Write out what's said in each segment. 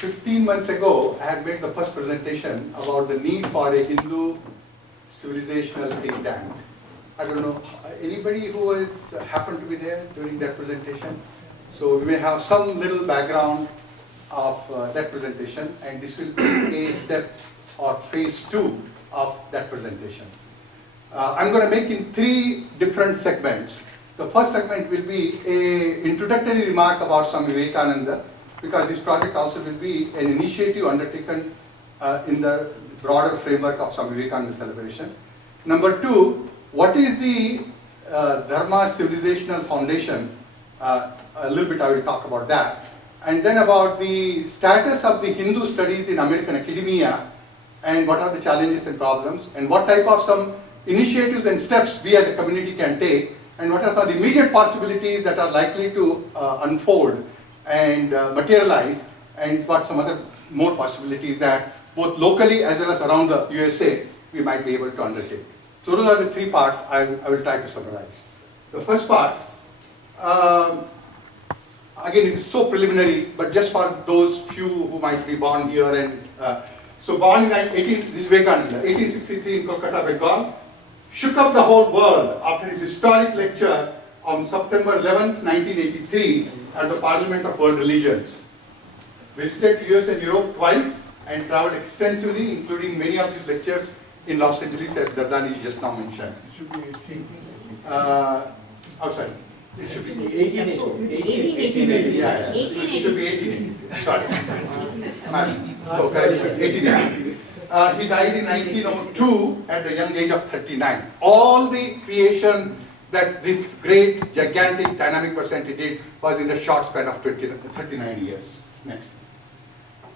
15 months ago, I had made the first presentation about the need for a Hindu civilizational think tank. I don't know, anybody who has happened to be there during that presentation? So we may have some little background of that presentation, and this will be a step or phase 2 of that presentation. I'm going to make in 3 different segments. The first segment will be an introductory remark about Swami Vivekananda, because this project also will be an initiative undertaken in the broader framework of Swami Vivekananda celebration. Number 2, what is the Dharma civilizational foundation? A little bit I will talk about that. And then about the status of the Hindu studies in American academia, and what are the challenges and problems, and what type of some initiatives and steps we as a community can take, and what are some of the immediate possibilities that are likely to unfold and materialize, and what some other more possibilities that both locally as well as around the USA we might be able to undertake. So those are the 3 parts I will try to summarize. The first part, again, it is so preliminary, but just for those few who might be born here, and so born in this Vivekananda, 1863 in Kolkata, Bengal, shook up the whole world after his historic lecture on September 11, 1983 at the Parliament of World Religions. Visited US and Europe twice and traveled extensively, including many of his lectures in Los Angeles, as Dardani just now mentioned. It should be 18. Outside. It should be 1880. Yeah. It should be 1883. Sorry. So correct, 1883. He died in 1902 at the young age of 39. All the creation that this great, gigantic, dynamic person did was in a short span of 39 years. Next.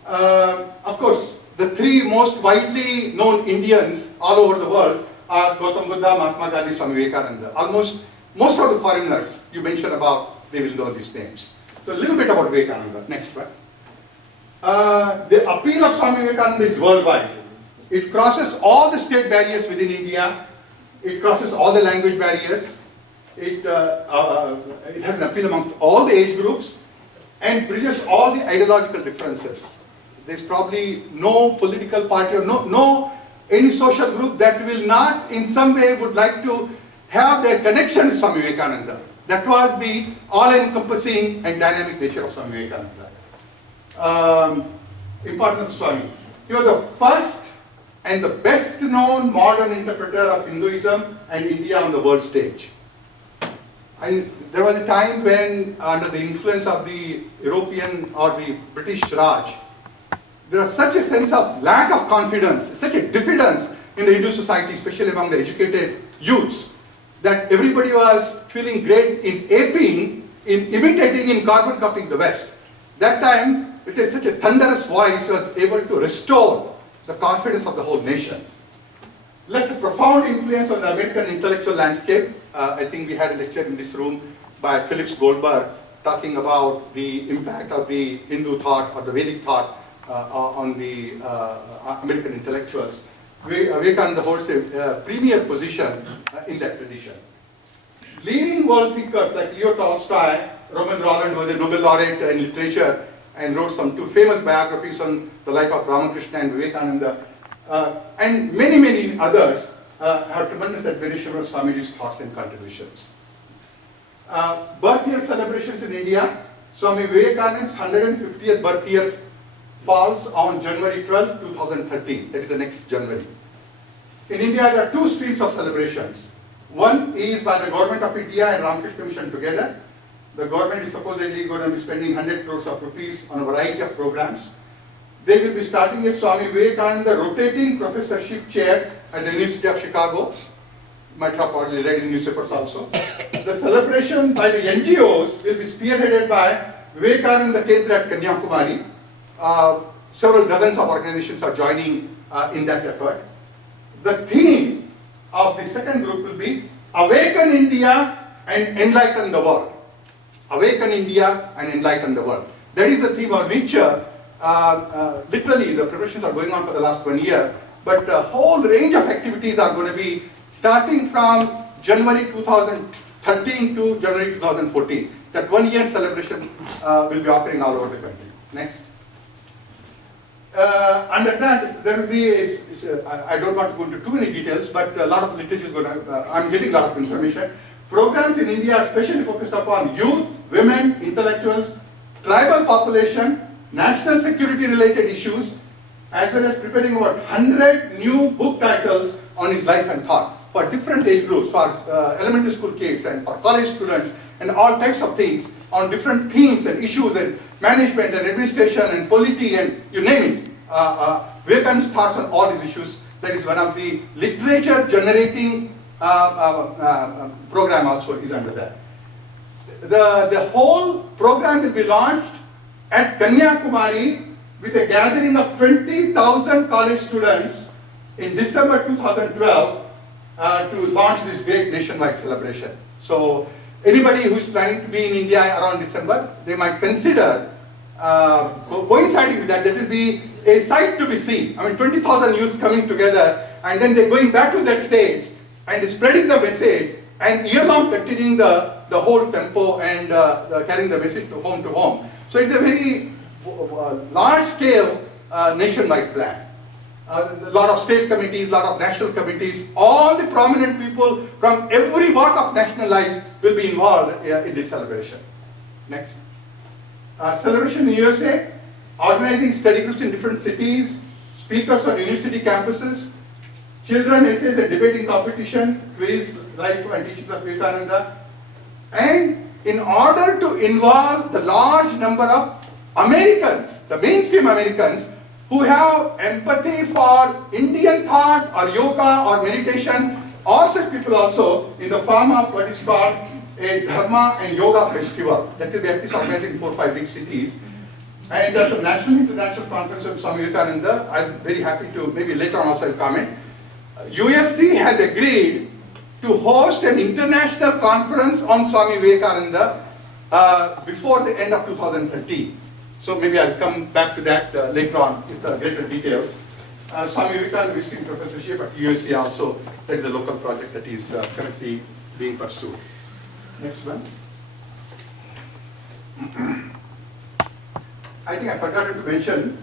Of course, the 3 most widely known Indians all over the world are Gautam Buddha, Mahatma Gandhi, Swami Vivekananda. Almost most of the foreigners you mention about, they will know these names. So a little bit about Vivekananda. Next one. The appeal of Swami Vivekananda is worldwide. It crosses all the state barriers within India. It crosses all the language barriers. It has an appeal among all the age groups and bridges all the ideological differences. There's probably no political party or no any social group that will not in some way would like to have their connection with Swami Vivekananda. That was the all-encompassing and dynamic nature of Swami Vivekananda. Importance of Swami. He was the first and the best known modern interpreter of Hinduism and India on the world stage. And there was a time when, under the influence of the European or the British Raj, there was such a sense of lack of confidence, such a diffidence in the Hindu society, especially among the educated youths, that everybody was feeling great in aping, in imitating, in carbon copying the West. That time, with such a thunderous voice, he was able to restore the confidence of the whole nation. Left a profound influence on the American intellectual landscape. I think we had a lecture in this room by Phillips Goldberg talking about the impact of the Hindu thought or the Vedic thought on the American intellectuals. Vivekananda holds a premier position in that tradition. Leading world thinkers like Leo Tolstoy, Roman Roland, who was a Nobel laureate in literature and wrote some 2 famous biographies on the life of Ramakrishna and Vivekananda, and many, many others have tremendous admiration for Swamiji's thoughts and contributions. Birth year celebrations in India. Swami Vivekananda's 150th birth year falls on January 12, 2013. That is the next January. In India, there are 2 streams of celebrations. One is by the government of India and Ramakrishna Mission together. The government is supposedly going to be spending 100 crores of rupees on a variety of programs. They will be starting a Swami Vivekananda rotating professorship chair at the University of Chicago. You might have already read in the newspapers also. The celebration by the NGOs will be spearheaded by Vivekananda Kendra at Kanyakumari. Several dozens of organizations are joining in that effort. The theme of the second group will be Awaken India and Enlighten the World. Awaken India and Enlighten the World. That is the theme on which literally the preparations are going on for the last 1 year, but a whole range of activities are going to be starting from January 2013 to January 2014. That 1 year celebration will be occurring all over the country. Next. under that, there will be, I don't want to go into too many details, but a lot of literature is going to, I'm getting a lot of information. Programs in India are especially focused upon youth, women, intellectuals, tribal population, national security related issues, as well as preparing about 100 new book titles on his life and thought for different age groups, for elementary school kids and for college students and all types of things on different themes and issues and management and administration and polity and you name it. Vivekananda's thoughts on all these issues. That is one of the literature generating program also is under that. The whole program will be launched at Kanyakumari with a gathering of 20,000 college students in December 2012 to launch this great nationwide celebration. So anybody who is planning to be in India around December, they might consider coinciding with that. That will be a sight to be seen. I mean, 20,000 youths coming together and then they're going back to their states and spreading the message and year-long continuing the whole tempo and carrying the message to home. So it's a very large-scale nationwide plan. A lot of state committees, a lot of national committees, all the prominent people from every walk of national life will be involved in this celebration. Next. Celebration in USA, organizing study groups in different cities, speakers on university campuses, children essays and debating competition, quiz, life and teaching of Vivekananda. And in order to involve the large number of Americans, the mainstream Americans, who have empathy for Indian thought or yoga or meditation, all such people also in the form of what is called a Dharma and Yoga Festival. That will be at least organized in 4 or 5 big cities. And the National International Conference of Swami Vivekananda, I'm very happy to, maybe later on also I'll comment. USD has agreed to host an international conference on Swami Vivekananda before the end of 2013. So maybe I'll come back to that later on with greater details. Swami Vivekananda visiting professorship at USC also, that is a local project that is currently being pursued. Next one. I think I forgot to mention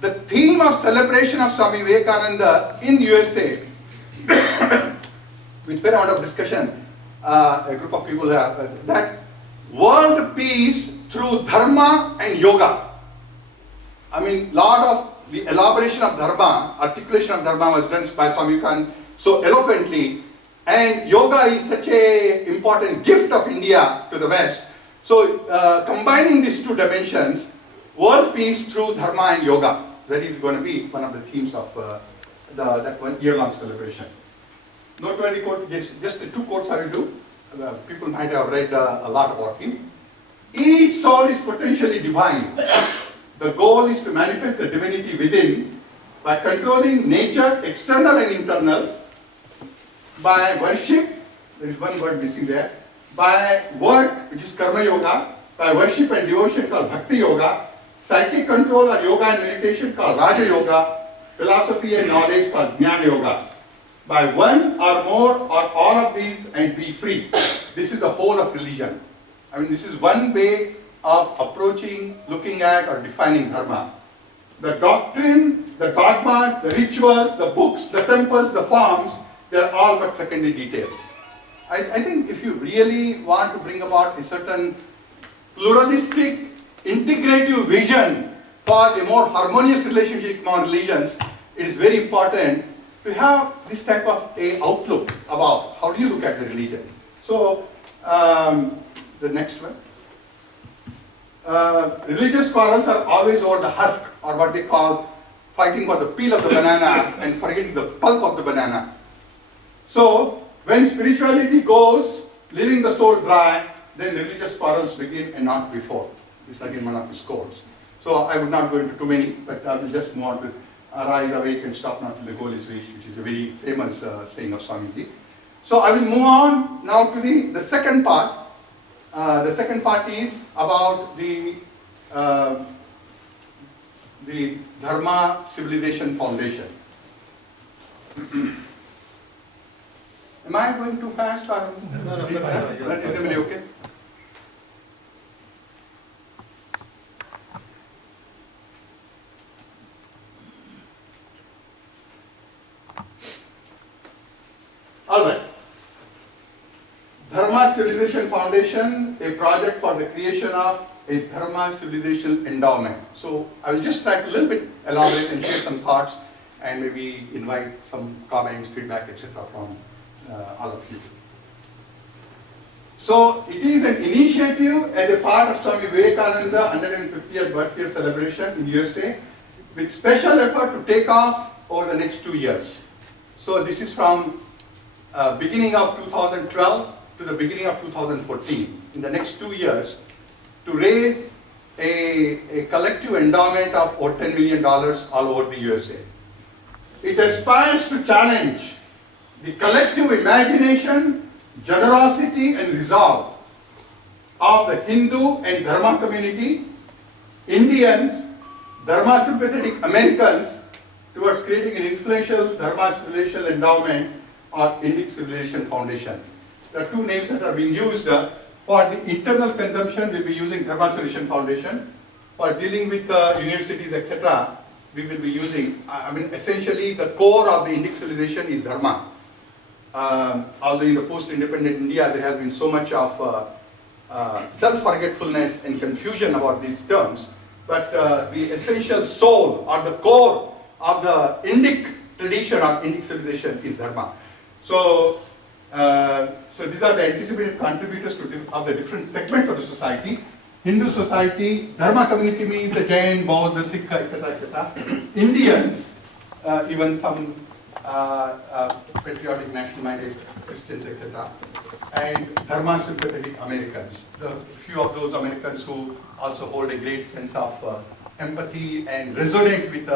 the theme of celebration of Swami Vivekananda in USA, with very lot of discussion, a group of people have, that world peace through Dharma and Yoga. I mean, lot of the elaboration of Dharma, articulation of Dharma was done by Swami Vivekananda so eloquently, and Yoga is such an important gift of India to the West. So combining these two dimensions, world peace through Dharma and Yoga, that is going to be one of the themes of that one year-long celebration. Noteworthy quote, just the 2 quotes I will do. People might have read a lot about him. Each soul is potentially divine. The goal is to manifest the divinity within by controlling nature, external and internal, by worship, there is one word missing there, by work, which is Karma Yoga, by worship and devotion called Bhakti Yoga, psychic control or yoga and meditation called Raja Yoga, philosophy and knowledge called Jnana Yoga. By one or more or all of these and be free. This is the whole of religion. I mean, this is one way of approaching, looking at or defining Dharma. The doctrine, the dogmas, the rituals, the books, the temples, the forms, they are all but secondary details. I think if you really want to bring about a certain pluralistic, integrative vision for a more harmonious relationship among religions, it is very important to have this type of a outlook about how do you look at the religion. So, the next one. Religious quarrels are always over the husk, or what they call fighting for the peel of the banana and forgetting the pulp of the banana. So, when spirituality goes, leaving the soul dry, then religious quarrels begin and not before. This is again one of his quotes. So I would not go into too many, but I will just move on to arise, awake and stop not till the goal is reached, which is a very famous saying of Swamiji. So I will move on now to the second part. The second part is about the Dharma Civilization Foundation. Am I going too fast or? No, Is everybody okay? All right. Dharma Civilization Foundation, a project for the creation of a Dharma Civilization Endowment. So I will just try to a little bit elaborate and share some thoughts and maybe invite some comments, feedback, etc. from all of you. So it is an initiative as a part of Swami Vivekananda 150th birthday celebration in USA with special effort to take off over the next 2 years. So this is from beginning of 2012 to the beginning of 2014. In the next 2 years, to raise a collective endowment of over $10 million all over the USA. It aspires to challenge the collective imagination, generosity and resolve of the Hindu and Dharma community, Indians, Dharma sympathetic Americans towards creating an influential Dharma Civilization Endowment or Indic Civilization Foundation. There are two names that are being used. For the internal consumption, we'll be using Dharma Civilization Foundation. For dealing with universities, etc., we will be using, essentially the core of the Indic civilization is Dharma. Although in the post-independent India, there has been so much of self-forgetfulness and confusion about these terms, but the essential soul or the core of the Indic tradition or Indic civilization is Dharma. So, so these are the anticipated contributors of the different segments of the society. Hindu society, Dharma community means the Jain, Buddha, the Sikh, etc., etc. Indians, even some patriotic, national-minded Christians, etc. And Dharma sympathetic Americans. The few of those Americans who also hold a great sense of empathy and resonate with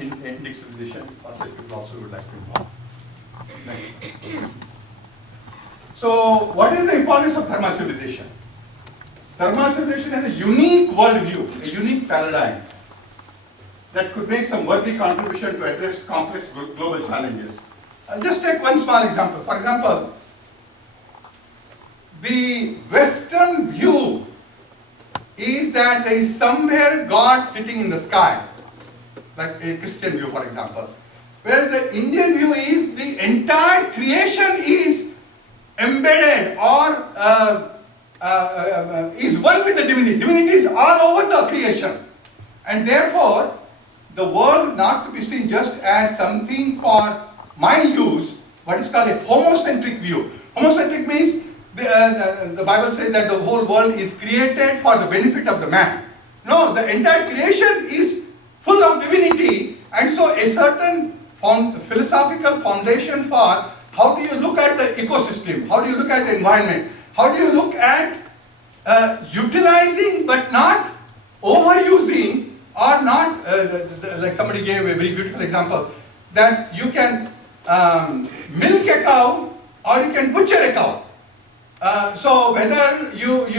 Indic civilization, such people also would like to involve. So, what is the importance of Dharma civilization? Dharma civilization has a unique worldview, a unique paradigm that could make some worthy contribution to address complex global challenges. I'll just take one small example. For example, the Western view is that there is somewhere God sitting in the sky, like a Christian view, for example. Whereas the Indian view is the entire creation is embedded or is one with the divinity. Divinity is all over the creation. And therefore, the world not to be seen just as something for my use, what is called a homocentric view. Homocentric means the Bible says that the whole world is created for the benefit of the man. No, the entire creation is full of divinity, and so a certain philosophical foundation for how do you look at the ecosystem, how do you look at the environment, how do you look at utilizing but not overusing or not, like somebody gave a very beautiful example, that you can milk a cow or you can butcher a cow. So whether you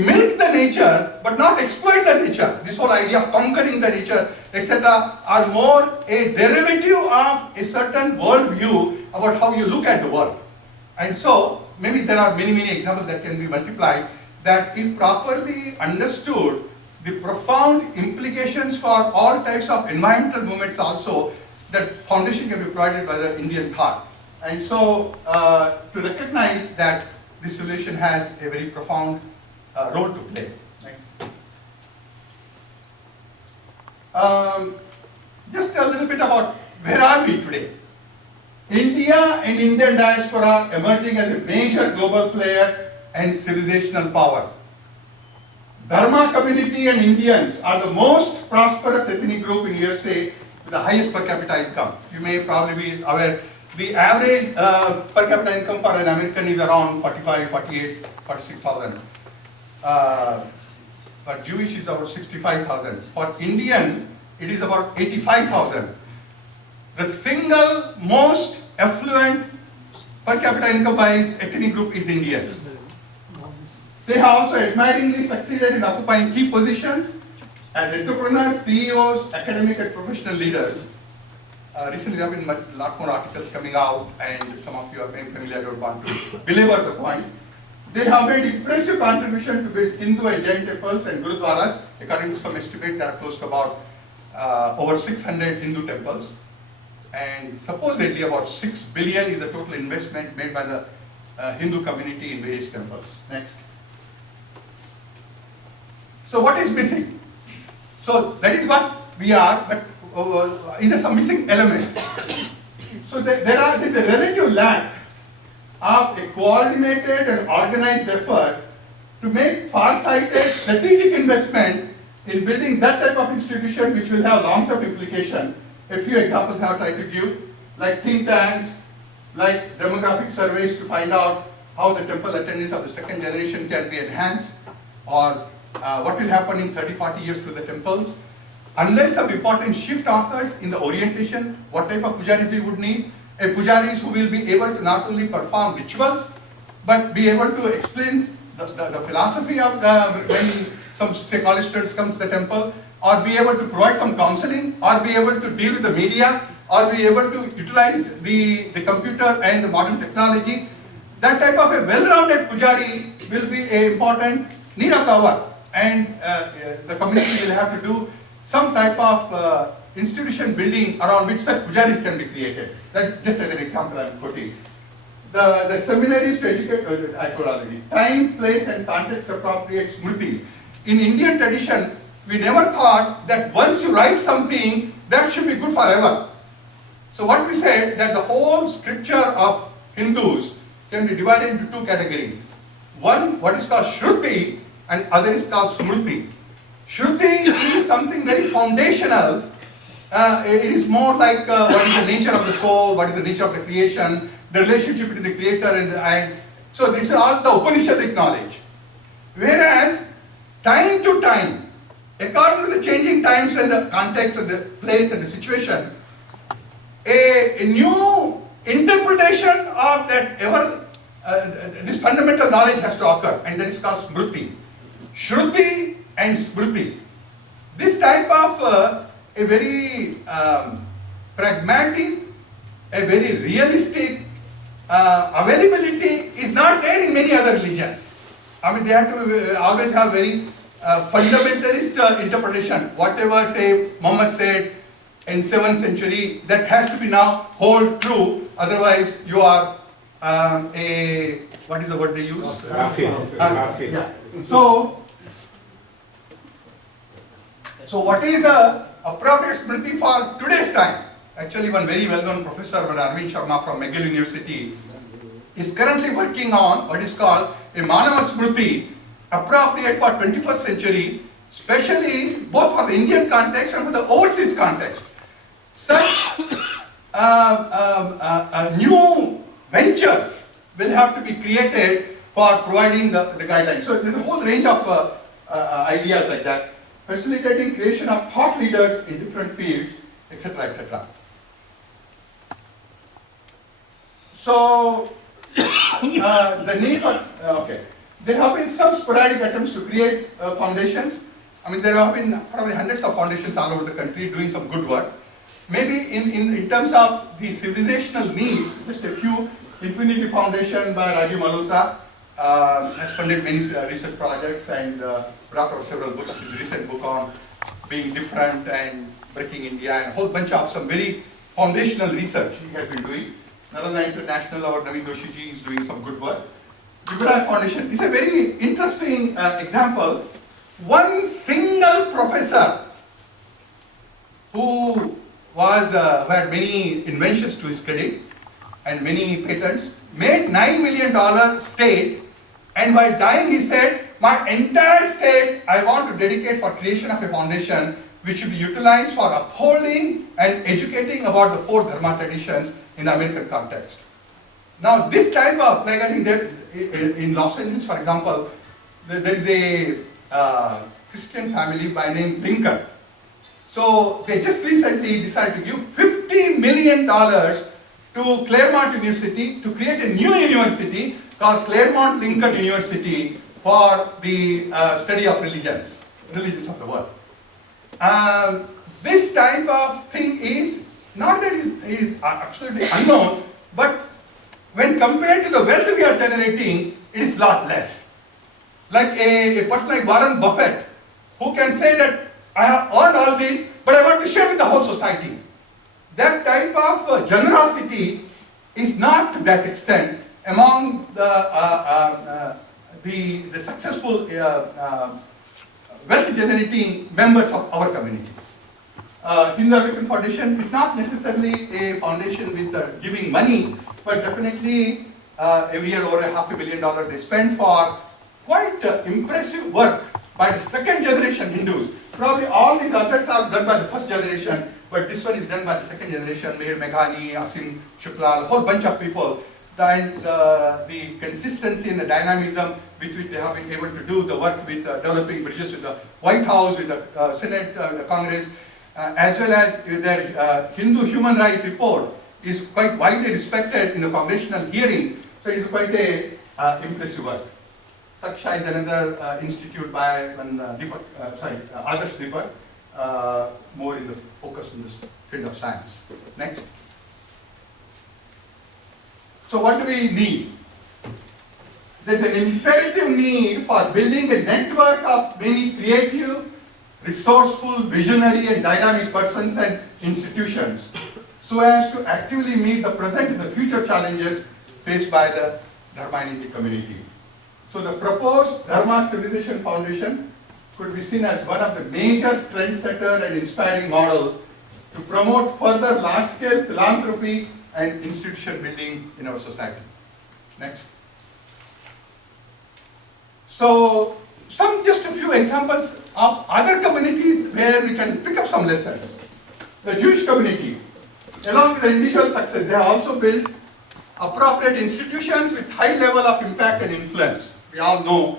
milk the nature but not exploit the nature, this whole idea of conquering the nature, etc., are more a derivative of a certain world view about how you look at the world. And so maybe there are many examples that can be multiplied, that if properly understood, the profound implications for all types of environmental movements also, that foundation can be provided by the Indian thought. And so to recognize that this civilization has a very profound role to play. Right? Just a little bit about where are we today. India and Indian diaspora emerging as a major global player and civilizational power. Dharma community and Indians are the most prosperous ethnic group in USA with the highest per capita income. You may probably be aware, the average per capita income for an American is around 45, 48, 46,000. For Jewish is about 65,000. For Indian, it is about 85,000. The single most affluent per capita income by ethnic group is Indians. They have also admiringly succeeded in occupying key positions as entrepreneurs, CEOs, academic and professional leaders. Recently there have been a lot more articles coming out, and some of you are very familiar, I don't want to belabor the point. They have made impressive contribution to build Hindu and Jain temples and Gurudwaras. According to some estimate, there are close to about over 600 Hindu temples. and supposedly about 6 billion is the total investment made by the Hindu community in various temples. Next. So what is missing? So that is what we are, but is there some missing element? So there is a relative lack of a coordinated and organized effort to make far-sighted strategic investment in building that type of institution which will have long-term implication. A few examples I have tried to give, like think tanks, like demographic surveys to find out how the temple attendance of the second generation can be enhanced, or what will happen in 30-40 years to the temples. Unless some important shift occurs in the orientation, what type of pujaris we would need, a pujaris who will be able to not only perform rituals, but be able to explain the philosophy of when some say college students come to the temple, or be able to provide some counseling, or be able to deal with the media, or be able to utilize the computer and the modern technology. That type of a well-rounded pujari will be an important need of the hour, and the community will have to do some type of institution building around which such pujaris can be created. That just as an example I am quoting. The seminaries to educate, I told already, time, place and context appropriate smritis. In Indian tradition, we never thought that once you write something, that should be good forever. So what we said, that the whole scripture of Hindus can be divided into two categories. One, what is called Shruti, and other is called Smriti. Shruti is something very foundational. It is more like what is the nature of the soul, what is the nature of the creation, the relationship between the creator and so this is all the Upanishadic knowledge. Whereas time to time, according to the changing times and the context of the place and the situation, a new interpretation of that this fundamental knowledge has to occur, and that is called Smriti. Shruti and Smriti. This type of a very pragmatic, a very realistic availability is not there in many other religions. I mean, they have to always have very fundamentalist interpretation. Whatever, say, Muhammad said in 7th century, that has to be now hold true. Otherwise, you are what is the word they use? Kafir. Yeah. So what is the appropriate smriti for today's time? Actually, one very well-known professor, Arvind Sharma from McGill University, is currently working on what is called a Manava Smriti, appropriate for 21st century, especially both for the Indian context and for the overseas context. Such new ventures will have to be created for providing the guidelines. So there's a whole range of ideas like that, facilitating creation of thought leaders in different fields, etc., etc. So the need for there have been some sporadic attempts to create foundations. I mean, there have been probably hundreds of foundations all over the country doing some good work. Maybe in terms of the civilizational needs, just a few. Infinity Foundation by Rajiv Malhotra has funded many research projects and brought out several books. His recent book on being different and breaking India, and a whole bunch of some very foundational research he has been doing. Nalanda International, our Naveen Doshiji is doing some good work. Viverak Foundation is a very interesting example. One single professor who had many inventions to his credit and many patents, made $9 million state, and while dying he said, my entire state I want to dedicate for creation of a foundation which should be utilized for upholding and educating about the 4 Dharma traditions in the American context. Now this type of, like I think that in Los Angeles, for example, there is a Christian family by name Lincoln. So they just recently decided to give $50 million to Claremont University to create a new university called Claremont Lincoln University for the study of religions of the world. This type of thing is not that it is absolutely unknown, but when compared to the wealth we are generating, it is lot less. Like a person like Warren Buffett, who can say that I have earned all this, but I want to share with the whole society. That type of community is not to that extent among the successful wealth generating members of our community. Hindu American Foundation is not necessarily a foundation with giving money, but definitely every year over $500 million they spend for quite impressive work by the second generation Hindus. Probably all these others are done by the first generation, but this one is done by the second generation, Meher Meghani, Asim Shukla, a whole bunch of people. And the consistency and the dynamism with which they have been able to do the work with developing bridges with the White House, with the Senate, the Congress, as well as their Hindu human rights report is quite widely respected in the congressional hearing. So it is quite a impressive work. Taksha is another institute by Adarsh Deepak, more in the focus in this field of science. Next. So what do we need? There's an imperative need for building a network of many creative, resourceful, visionary and dynamic persons and institutions so as to actively meet the present and the future challenges faced by the Dharma and India community. So the proposed Dharma Civilization Foundation could be seen as one of the major trendsetter and inspiring model to promote further large-scale philanthropy and institution building in our society. Next. So, just a few examples of other communities where we can pick up some lessons. The Jewish community, along with the individual success, they have also built appropriate institutions with high level of impact and influence. We all know,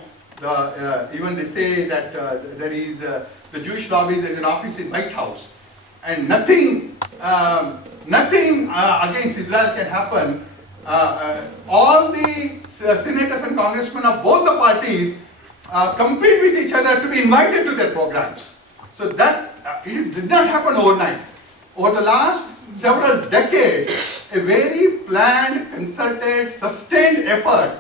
even they say that there is the Jewish lobby, there is an office in White House, and nothing against Israel can happen. All the senators and congressmen of both the parties compete with each other to be invited to their programs. So that it did not happen overnight. Over the last several decades, a very planned, concerted, sustained effort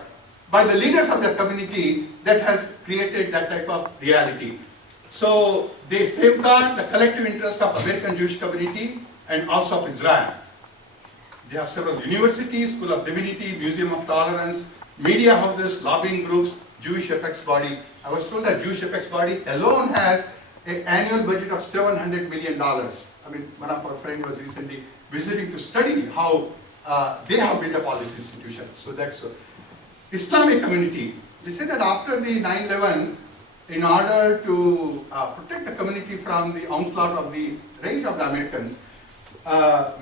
by the leaders of their community that has created that type of reality. So they safeguard the collective interest of American Jewish community and also of Israel. They have several universities, School of Divinity, Museum of Tolerance, media houses, lobbying groups, Jewish Apex Body. I was told that Jewish Apex Body alone has an annual budget of $700 million. I mean, one of our friends was recently visiting to study how they have built up all these institutions. So that's Islamic community. They say that after the 9/11, in order to protect the community from the onslaught of the rage of the Americans,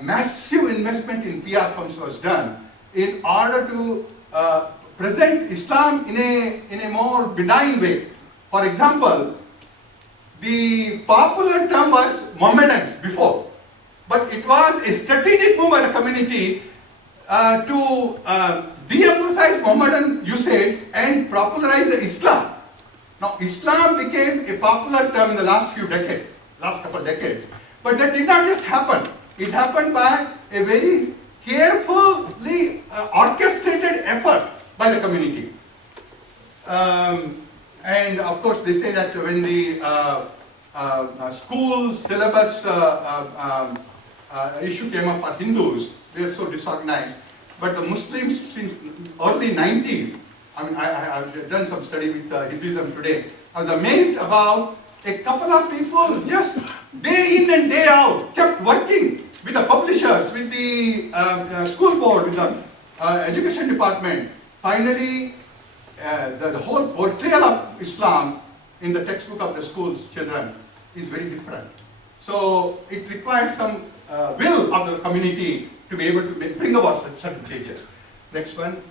massive investment in PR firms was done in order to present Islam in a more benign way. For example, the popular term was Mohammedans before, but it was a strategic move by the community to de-emphasize Mohammedan usage and popularize the Islam. Now, Islam became a popular term in the last couple of decades, but that did not just happen. It happened by a very carefully orchestrated effort by the community. And of course, they say that when the school syllabus issue came up for Hindus, they were so disorganized. But the Muslims since early 90s, I mean, I've done some study with Hinduism today. I was amazed about a couple of people just day in and day out kept working with the publishers, with the school board, with the education department. Finally, the whole portrayal of Islam in the textbook of the school's children is very different. So it requires some will of the community to be able to bring about certain changes. Next one.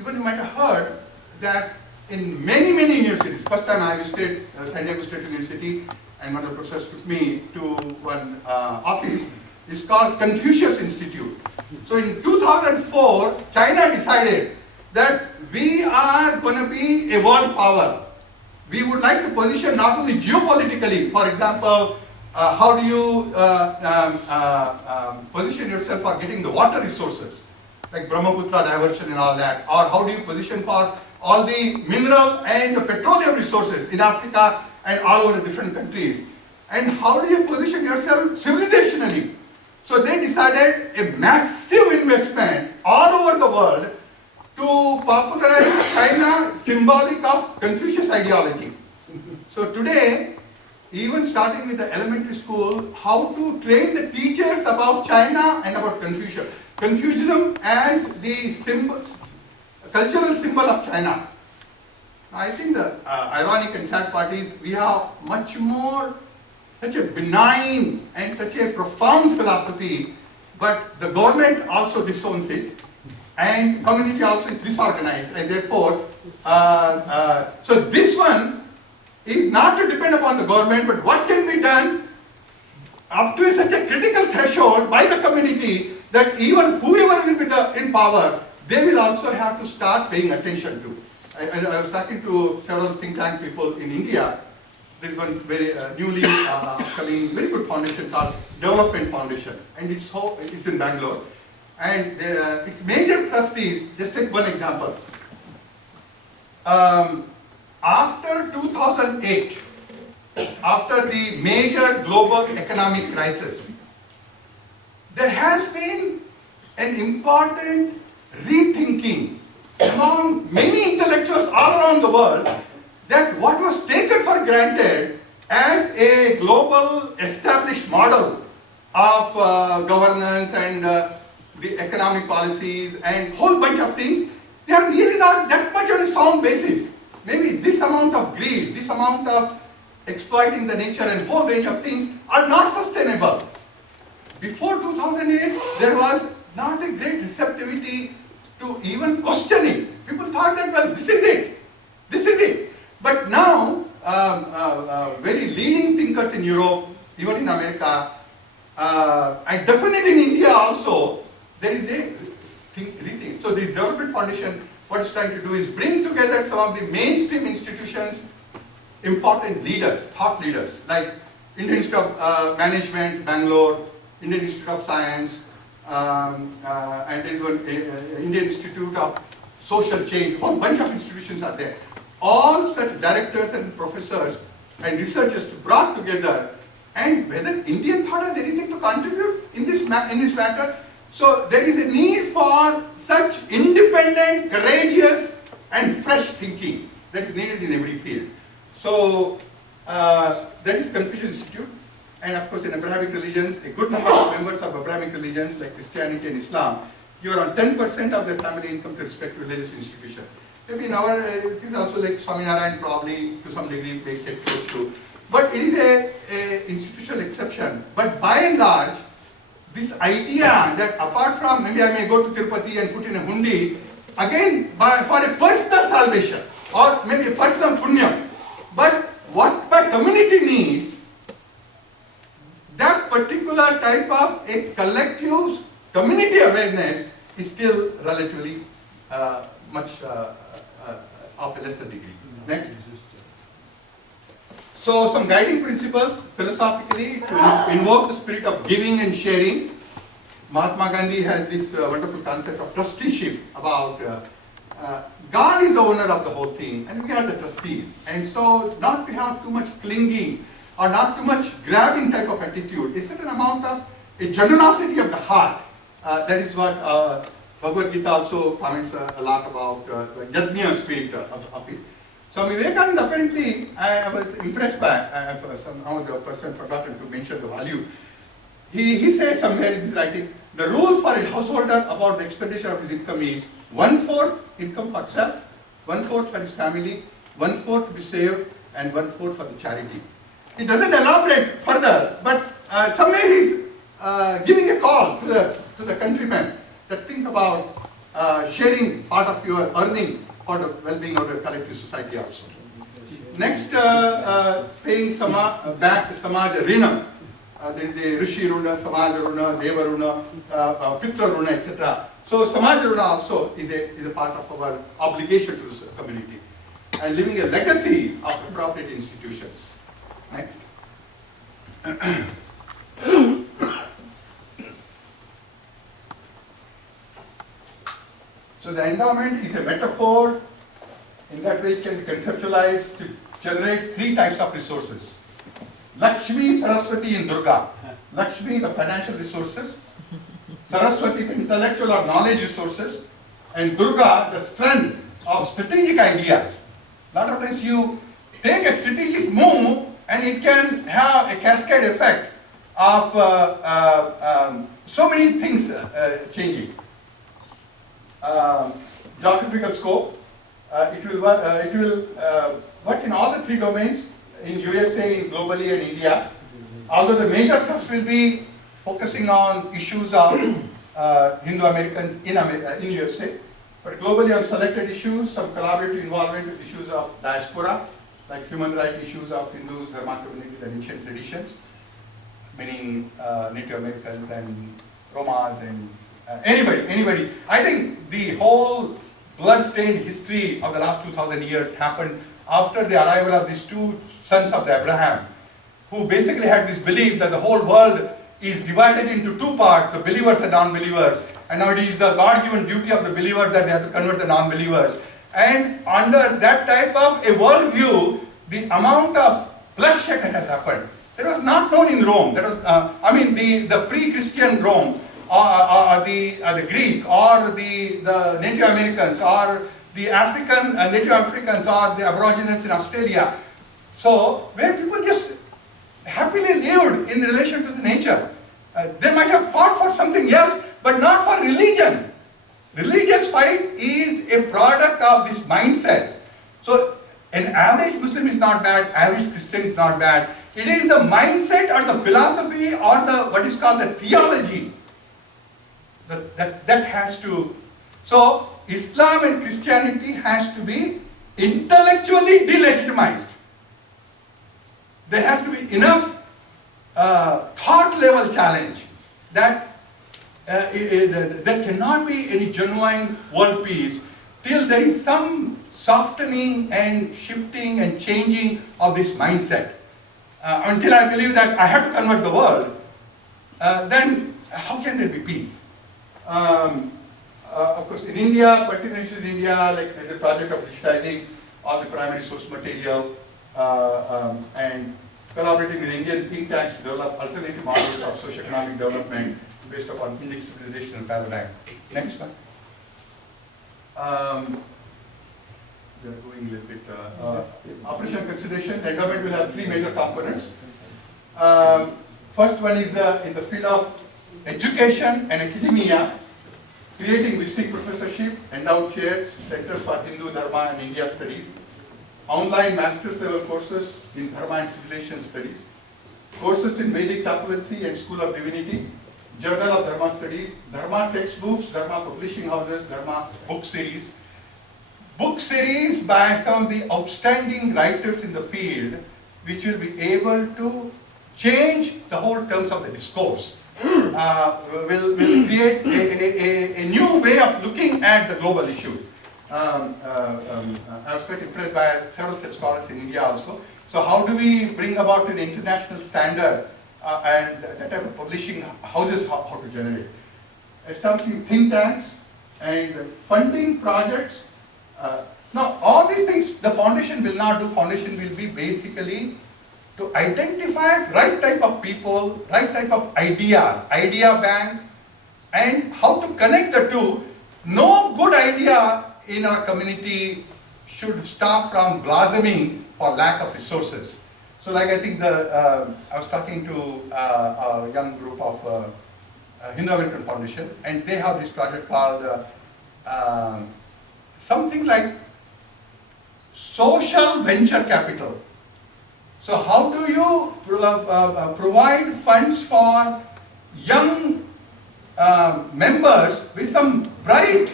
Even you might have heard that in many universities, first time I visited San Diego State University, and one of the professors took me to one office, it's called Confucius Institute. So in 2004, China decided that we are going to be a world power. We would like to position not only geopolitically, for example, how do you position yourself for getting the water resources, like Brahmaputra diversion and all that, or how do you position for all the mineral and the petroleum resources in Africa and all over different countries, and how do you position yourself civilizationally? So they decided a massive investment all over the world to popularize China symbolic of Confucius ideology. So today, even starting with the elementary school, how to train the teachers about China and about Confucius. Confucianism as the symbol, cultural symbol of China. I think the ironic and sad part is we have much more, such a benign and such a profound philosophy, but the government also disowns it, and community also is disorganized, and therefore, so this one is not to depend upon the government, but what can be done up to such a critical threshold by the community that even whoever will be in power, they will also have to start paying attention to. I was talking to several think tank people in India. There is one very newly coming, very good foundation called Development Foundation, and it's in Bangalore. And its major trustees, just take one example. After 2008, after the major global economic crisis, there has been an important rethinking among many intellectuals all around the world that what was taken for granted as a global established model of governance and the economic policies and whole bunch of things, they are really not that much on a sound basis. Maybe this amount of greed, this amount of exploiting the nature and whole range of things are not sustainable. Before 2008, there was not a great receptivity to even questioning. People thought that, well, this is it. This is it. But now, very leading thinkers in Europe, even in America, and definitely in India also, there is a rethink. So the Development Foundation, what it's trying to do is bring together some of the mainstream institutions, important leaders, thought leaders, like Indian Institute of Management, Bangalore, Indian Institute of Science, and there is one Indian Institute of Social Change, a whole bunch of institutions are there. All such directors and professors and researchers brought together, and whether Indian thought has anything to contribute in this matter. So there is a need for such independent, courageous, and fresh thinking that is needed in every field. So that is Confucius Institute. And of course, in Abrahamic religions, a good number of members of Abrahamic religions like Christianity and Islam, you are on 10% of their family income to respect religious institution. Maybe in our, it is also like Swaminarayan probably to some degree may get close to. But it is a institutional exception. But by and large, this idea that apart from, maybe I may go to Tirupati and put in a hundi, again, for a personal salvation, or maybe a personal punya. But what my community needs, that particular type of a collective community awareness is still relatively much of a lesser degree. Next. So some guiding principles philosophically to invoke the spirit of giving and sharing. Mahatma Gandhi has this wonderful concept of trusteeship about God is the owner of the whole thing and we are the trustees. And so not to have too much clinging or not too much grabbing type of attitude, a certain amount of a generosity of the heart. That is what Bhagavad Gita also comments a lot about the yajna spirit of it. So Vivekananda apparently, I was impressed by, somehow the person forgotten to mention the value. He says somewhere in his writing, the rule for a householder about the expenditure of his income is 1/4 income for self, 1/4 for his family, 1/4 to be saved, and 1/4 for the charity. He doesn't elaborate further, but somewhere he's giving a call to the countrymen that think about sharing part of your earning for the well-being of the collective society also. Next, paying back Samaj Rina. There is a Rishi Runa, Samaj Runa, Deva Runa, Pitra Runa, etc. So Samaj Runa also is a part of our obligation to this community. And leaving a legacy of appropriate institutions. Next. So the endowment is a metaphor in that way it can be conceptualized to generate three types of resources. Lakshmi, Saraswati and Durga. Lakshmi, the financial resources, Saraswati, the intellectual or knowledge resources, and Durga, the strength of strategic ideas. A lot of times you take a strategic move and it can have a cascade effect of so many things changing. Geographical scope, it will work in all the three domains, in USA, in globally, and India. Although the major thrust will be focusing on issues of Hindu Americans in USA, but globally on selected issues, some collaborative involvement with issues of diaspora, like human rights issues of Hindus, Dharma communities, and ancient traditions, meaning Native Americans and Romas and anybody. I think the whole blood-stained history of the last 2,000 years happened after the arrival of these two sons of Abraham, who basically had this belief that the whole world is divided into two parts, the believers and non-believers. And now it is the God-given duty of the believers that they have to convert the non-believers. And under that type of a worldview, the amount of bloodshed that has happened, that was not known in Rome. That was, the pre-Christian Rome, or the Greek, or the Native Americans, or the African, Native Africans, or the Aborigines in Australia. So, where people just happily lived in relation to the nature. They might have fought for something else, but not for religion. Religious fight is a product of this mindset. So, an average Muslim is not bad, average Christian is not bad. It is the mindset or the philosophy or the what is called the theology that has to. So, Islam and Christianity has to be intellectually delegitimized. There has to be enough thought level challenge that there cannot be any genuine world peace till there is some softening and shifting and changing of this mindset. Until I believe that I have to convert the world, then how can there be peace? Of course, in India, particularly in India, like there's a project of digitizing all the primary source material and collaborating with Indian think tanks to develop alternative models of socio-economic development based upon Indic civilizational paradigm. Next one. We are going a little bit. Operational consideration. The endowment will have three major components. First one is in the field of education and academia, creating visiting professorship, endowed chairs, centers for Hindu, Dharma and India studies, online master's level courses in Dharma and civilization studies, courses in Vedic chaplaincy and School of Divinity, Journal of Dharma Studies, Dharma textbooks, Dharma publishing houses, Dharma book series by some of the outstanding writers in the field, which will be able to change the whole terms of the discourse. Will create a new way of looking at the global issues. I was quite impressed by several such scholars in India also. So how do we bring about an international standard and that type of publishing houses, how to generate? Establishing think tanks and funding projects. Now all these things the foundation will not do. Foundation will be basically to identify right type of people, right type of ideas, idea bank, and how to connect the two. No good idea in our community should stop from blossoming for lack of resources. So like I think I was talking to a young group of Hindu American Foundation, and they have this project called something like social venture capital. So how do you provide funds for young members with some bright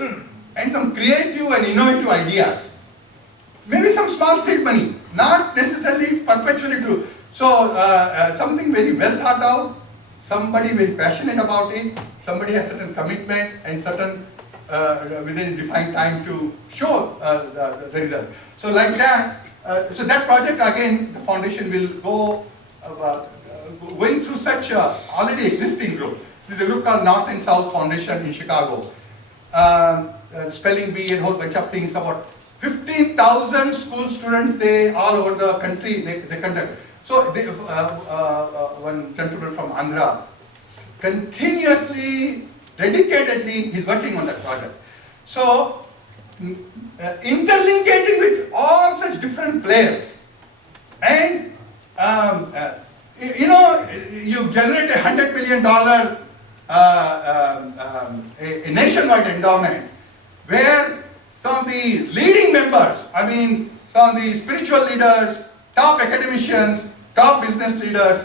and some creative and innovative ideas? Maybe some small seed money, not necessarily perpetually to. So something very well thought out, somebody very passionate about it, somebody has certain commitment and certain within defined time to show the result. So like that, so that project again, the foundation will go going through such a already existing group. This is a group called North and South Foundation in Chicago. Spelling bee and a whole bunch of things, about 15,000 school students, they all over the country, they conduct. So they, one gentleman from Andhra, continuously, dedicatedly, he's working on that project. So, interlinking with all such different players, and you generate $100 million a nationwide endowment where some of the leading members, I mean, some of the spiritual leaders, top academicians, top business leaders,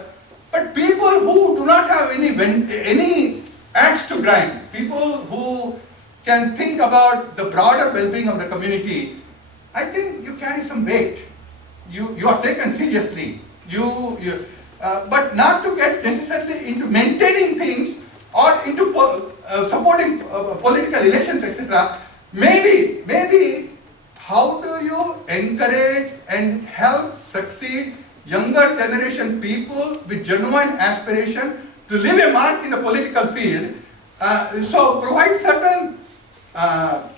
but people who do not have any axe to grind, people who can think about the broader well-being of the community, I think you carry some weight. You are taken seriously. But not to get necessarily into maintaining things or into supporting political elections, etc. Maybe how do you encourage and help succeed younger generation people with genuine aspiration to leave a mark in the political field? So provide certain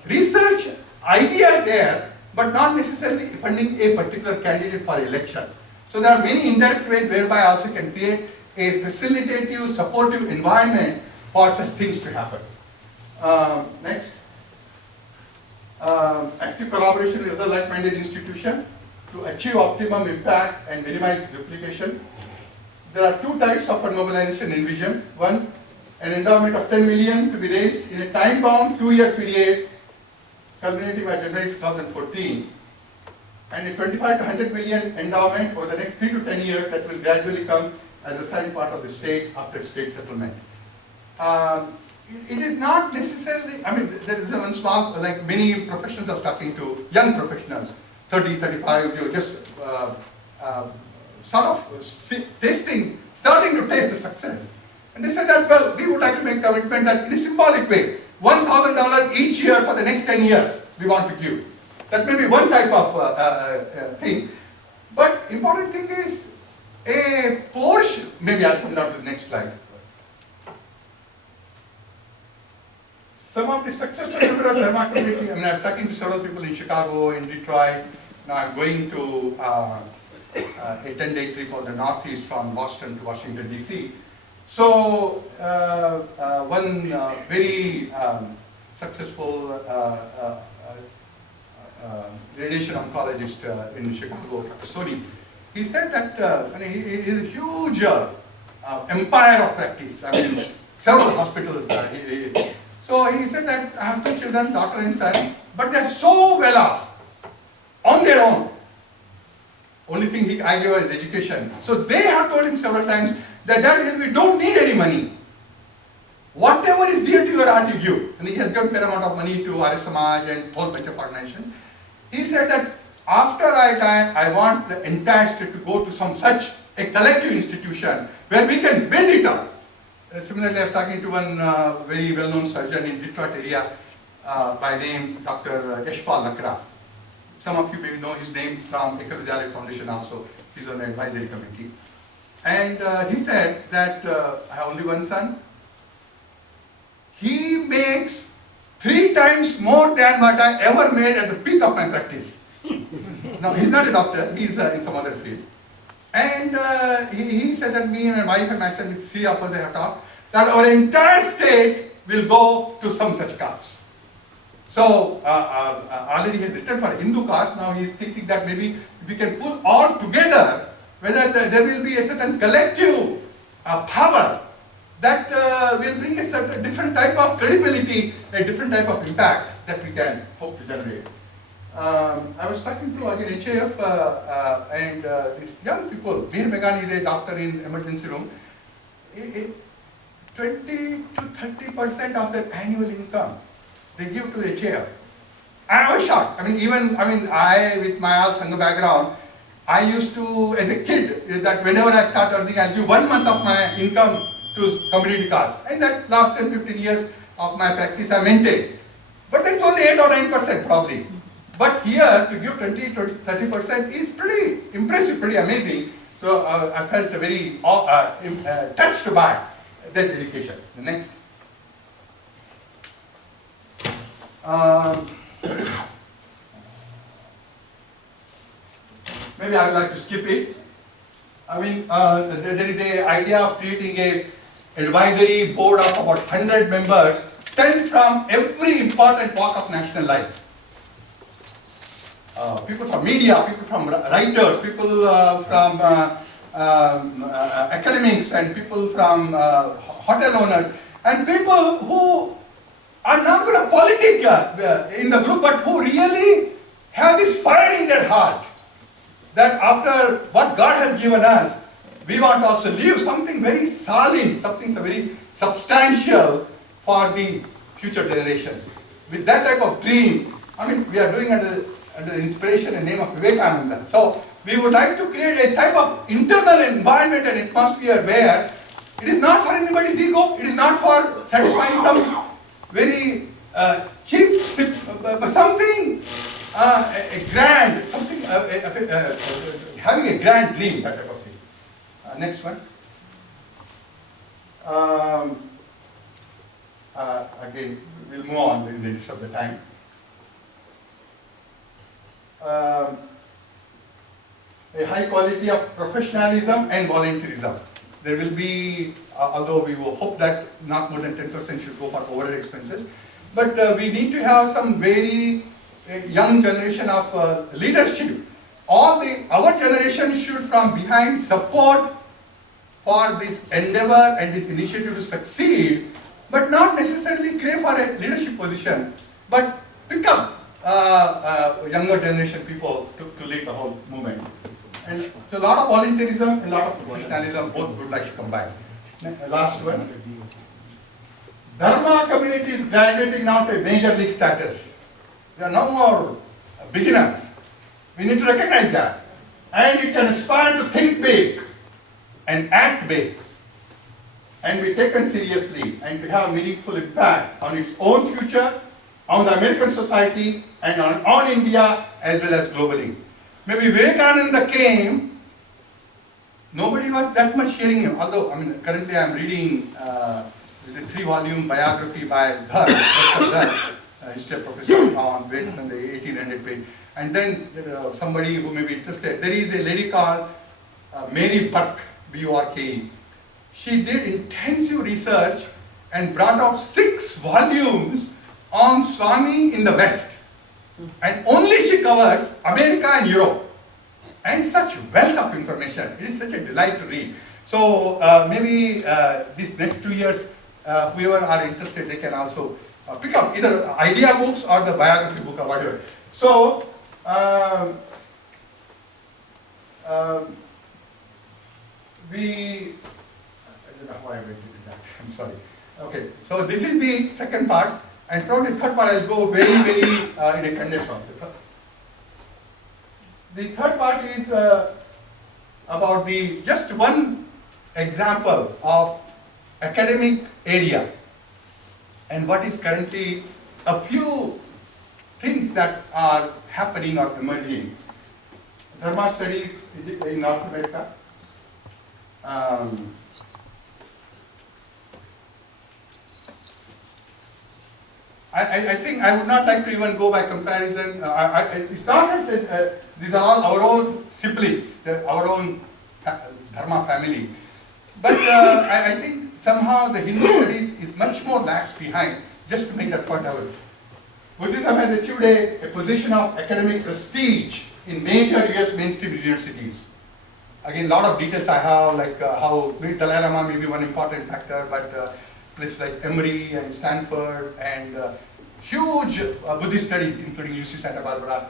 research ideas there, but not necessarily funding a particular candidate for election. So there are many indirect ways whereby I also can create a facilitative, supportive environment for such things to happen. Next. Active collaboration with other like-minded institutions to achieve optimum impact and minimize duplication. There are two types of mobilization envisioned. One, an endowment of 10 million to be raised in a time-bound 2-year period, culminating by January 2014, and a 25 to 100 million endowment over the next 3 to 10 years that will gradually come as a side part of the state after state settlement. It is not necessarily, I mean, there is one small, like many professionals are talking to young professionals, 30, 35, you just sort of starting to taste the success. And they said that, well, we would like to make a commitment that in a symbolic way, $1,000 each year for the next 10 years we want to give. That may be one type of thing. But important thing is a portion, maybe I'll come down to the next slide. Some of the successful members of Dharma community, I mean, I was talking to several people in Chicago, in Detroit. Now I'm going to a 10-day trip on the Northeast from Boston to Washington, D.C. So one very successful radiation oncologist in Chicago, Sony, he said that he is a huge empire of practice. I mean, several hospitals. So he said that I have 2 children, daughter and son, but they are so well off on their own. Only thing I give is education. So they have told him several times that Dad, we don't need any money. Whatever is dear to your heart, you give. And he has given a fair amount of money to Arya Samaj and whole bunch of organizations. He said that after I die, I want the entire state to go to some such a collective institution where we can build it up. Similarly, I was talking to one very well-known surgeon in Detroit area by name Dr. Yashpal Lakra. Some of you may know his name from Ekar Vidyalaya Foundation also. He's on the advisory committee. And he said that I have only one son. He makes 3 times more than what I ever made at the peak of my practice. No, he's not a doctor, he's in some other field. And he said that me and my wife and my son, 3 of us have talked, that our entire state will go to some such cause. So already he has written for a Hindu cause, now he is thinking that maybe if we can pull all together, whether there will be a certain collective power that will bring a certain different type of credibility, a different type of impact that we can hope to generate. I was talking to again HAF and these young people. Mir Megani is a doctor in emergency room. 20 to 30% of their annual income they give to HAF. I was shocked. I with my Al Sangha background, I used to, as a kid, that whenever I start earning, I'll give 1 month of my income to community cause. And that last 10, 15 years of my practice I maintained. But it's only 8 or 9% probably. But here, to give 20, 30% is pretty impressive, pretty amazing. So I felt very touched by that dedication. The next. Maybe I would like to skip it. There is an idea of creating a advisory board of about 100 members, 10 from every important walk of national life. People from media, people from writers, people from academics, and people from hotel owners, and people who are not going to politic in the group, but who really have this fire in their heart that after what God has given us, we want to also leave something very solid, something very substantial for the future generations. With that type of dream, I mean, we are doing under inspiration and name of Vivekananda. So we would like to create a type of internal environment and atmosphere where it is not for anybody's ego, it is not for satisfying some very cheap, but something a grand, something having a grand dream, that type of thing. Next one. Again, we'll move on in the interest of the time. A high quality of professionalism and volunteerism. There will be, although we will hope that not more than 10% should go for overhead expenses, but we need to have some very young generation of leadership. Our generation should from behind support for this endeavor and this initiative to succeed, but not necessarily crave for a leadership position, but pick up younger generation people to lead the whole movement. And so a lot of volunteerism and a lot of professionalism, both would like to combine. Last one. Dharma community is graduating now to a major league status. They are no more beginners. We need to recognize that. And it can aspire to think big and act big and be taken seriously and to have meaningful impact on its own future, on the American society, and on India as well as globally. Maybe Vivekananda came, nobody was that much hearing him, although, I mean, currently I am reading a 3-volume biography by Dhar, Dr. Dhar, history professor on the 1800 page. And then somebody who may be interested, there is a lady called Mary Burke, B-U-R-K-E. She did intensive research and brought out 6 volumes on Swami in the West. And only she covers America and Europe. And such wealth of information. It is such a delight to read. So maybe these next 2 years, whoever are interested, they can also pick up either idea books or the biography book or whatever. So I don't know how I went into that. I'm sorry. Okay, so this is the second part. And probably third part I'll go very, very in a condensed form. The third part is about just one example of academic area and what is currently a few things that are happening or emerging. Dharma studies in North America. I think I would not like to even go by comparison. It's not that these are all our own siblings, our own Dharma family. But I think somehow the Hindu studies is much more lagged behind, just to make that point out. Buddhism has achieved a position of academic prestige in major US mainstream universities. Again, a lot of details I have, like how Dalai Lama may be one important factor, but places like Emory and Stanford and huge Buddhist studies, including UC Santa Barbara.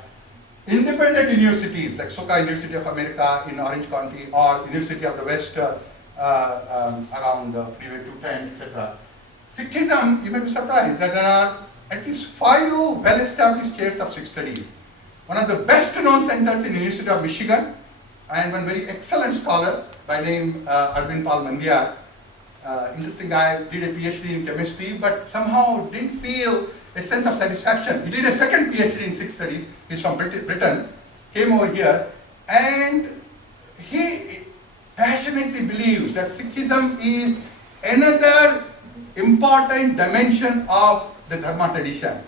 Independent universities like Soka University of America in Orange County or University of the West around Freeway 210, etc. Sikhism, you may be surprised that there are at least 5 well-established chairs of Sikh studies. One of the best-known centers in the University of Michigan, and one very excellent scholar by name Arvind Pal Mandya. Interesting guy, did a PhD in chemistry, but somehow didn't feel a sense of satisfaction. He did a second PhD in Sikh studies. He's from Britain, came over here, and he passionately believes that Sikhism is another important dimension of the Dharma tradition.